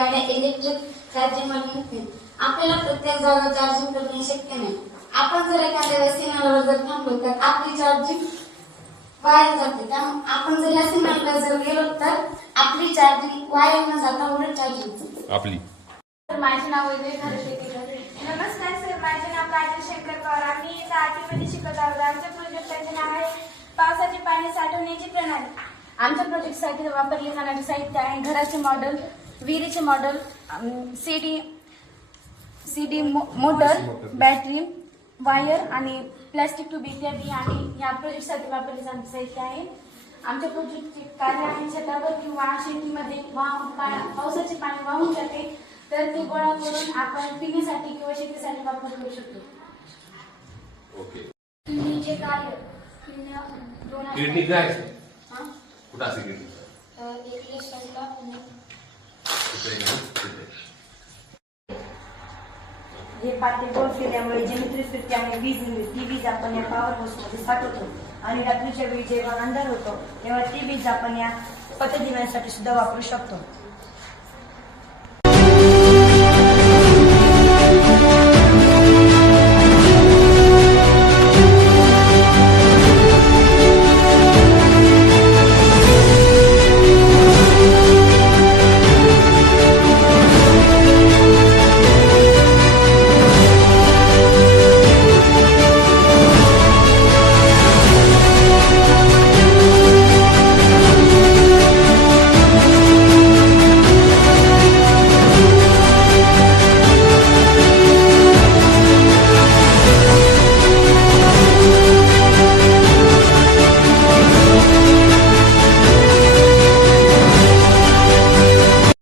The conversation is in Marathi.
गाड्या इलेक्ट्रिक चार्जिंगवर निघतील. आपल्याला प्रत्येक जागा चार्जिंग करणे शक्य नाही. आपण जर एखाद्या सिग्नलवर जर थांबलो तर आपली चार्जिंग वाया जाते. त्यामुळे आपण जर या सिग्नलला जर गेलो तर आपली चार्जिंग वाया न जाता उलट चार्जिंग आपली. माझे नाव वैद्य खरं. नमस्कार सर, माझे नाव काजल शंकर पवार. आम्ही इथं आठवीमध्ये शिकत आहोत. आमच्या प्रोजेक्टचे नाव आहे पावसाचे पाणी साठवण्याची प्रणाली. आमच्या प्रोजेक्टसाठी वापरले जाणारे साहित्य आहे घराचे मॉडेल, विहिरीचे model, CD motor, battery, wire आणि प्लास्टिक ट्यूब इत्यादी. आणि या प्रोजेक्टसाठी वापरले जाणारे साहित्य आहे. आमच्या प्रोजेक्टचे कार्य आहे छतावर किंवा शेतीमध्ये पावसाचे पाणी वाहून जाते तर ते गोळा करून आपण पिण्यासाठी किंवा शेतीसाठी वापर करू शकतो. किडनीचे कार्य किडनी काय कुठं असते किडनी? हे पाते गोल केल्यामुळे जमित्रित त्यामुळे वीज मिळते. ती वीज आपण या पॉवर हाऊसमध्ये साठवतो आणि रात्रीच्या वेळी जेव्हा अंधार होतो तेव्हा ती वीज आपण या पथदिव्यांसाठी सुद्धा वापरू शकतो.